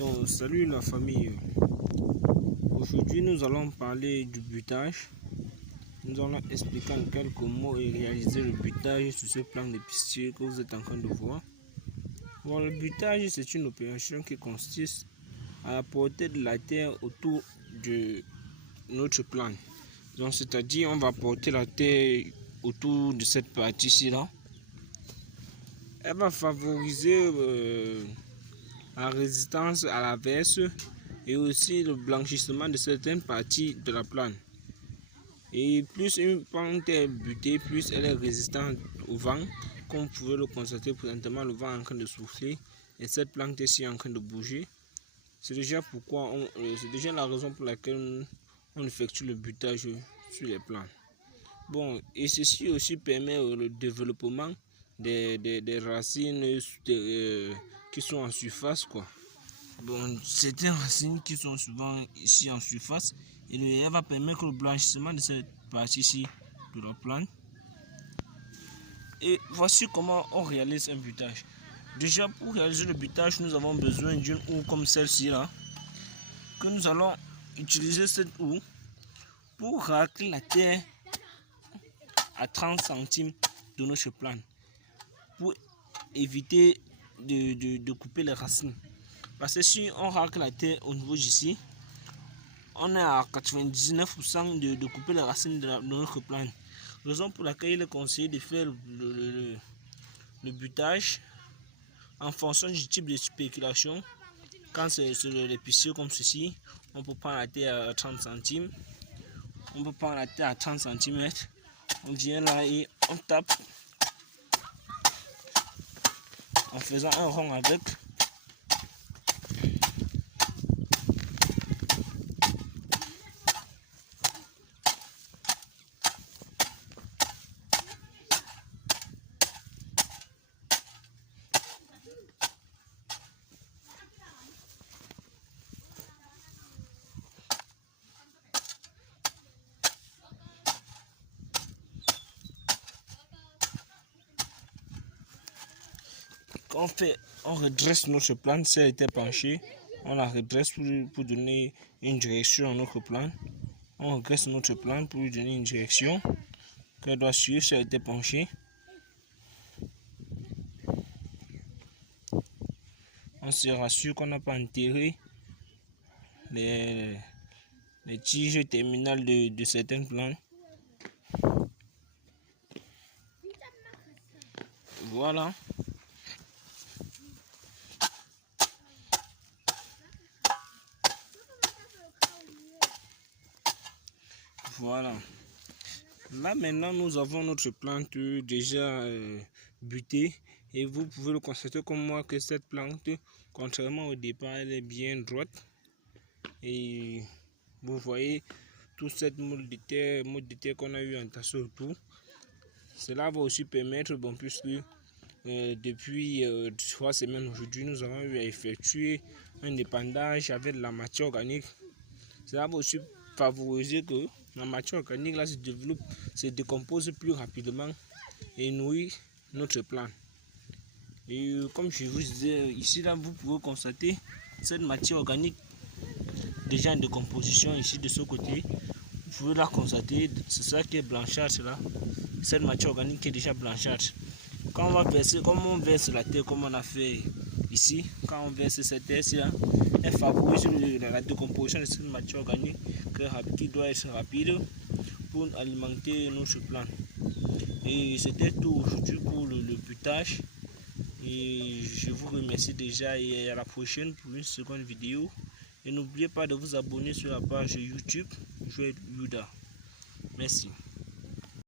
Bon, salut la famille. Aujourd'hui, nous allons parler du butage. Nous allons expliquer en quelques mots et réaliser le butage sur ce plan d'épicier que vous êtes en train de voir. Bon, le butage, c'est une opération qui consiste à apporter de la terre autour de notre plante. Donc, c'est-à-dire, on va porter la terre autour de cette partie-ci là. Elle va favoriser la résistance à la verse et aussi le blanchissement de certaines parties de la plante. Et plus une plante est butée, plus elle est résistante au vent. Comme vous pouvez le constater présentement, le vent est en train de souffler et cette plante est en train de bouger. C'est déjà la raison pour laquelle on effectue le butage sur les plantes. Bon, et ceci aussi permet le développement des racines qui sont en surface, quoi. Bon, certaines racines qui sont souvent ici en surface, et elle va permettre le blanchissement de cette partie-ci de la plante. Et voici comment on réalise un butage. Déjà, pour réaliser le butage, nous avons besoin d'une houe comme celle-ci là, que nous allons utiliser cette houe pour racler la terre à 30 cm de notre plante, pour éviter de couper les racines. Parce que si on racle la terre au niveau d'ici, on est à 99% de couper les racines de notre plante. Raison pour laquelle il est conseillé de faire le butage en fonction du type de spéculation. Quand c'est sur l'épicier comme ceci, on peut prendre la terre à 30 cm. On peut prendre la terre à 30 cm. On vient là et on tape en faisant un rond avec. Quand on redresse notre plante, si elle était penchée, on la redresse pour donner une direction à notre plante. On redresse notre plante pour lui donner une direction qu'elle doit suivre si elle était penchée. On se rassure qu'on n'a pas enterré les tiges terminales de certaines plantes. Voilà. Voilà. Là maintenant nous avons notre plante déjà butée et vous pouvez le constater comme moi que cette plante, contrairement au départ, elle est bien droite. Et vous voyez toute cette moule de terre qu'on a eu en tasse autour. Cela va aussi permettre, bon, puisque depuis 3 semaines aujourd'hui, nous avons eu à effectuer un épandage avec de la matière organique. Cela va aussi favoriser que la matière organique là se décompose plus rapidement et nourrit notre plante. Et comme je vous disais, ici là, vous pouvez constater cette matière organique déjà en décomposition ici de ce côté. Vous pouvez la constater, c'est ça qui est blanchâtre là. Cette matière organique qui est déjà blanchâtre. Quand on va verser, comme on verse la terre, comme on a fait ici, quand on verse cette terre là, elle favorise la décomposition de cette matière organique qui doit être rapide pour alimenter notre plante. Et c'était tout aujourd'hui pour le butage. Et je vous remercie déjà et à la prochaine pour une seconde vidéo. Et n'oubliez pas de vous abonner sur la page YouTube Joël Yuda. Merci.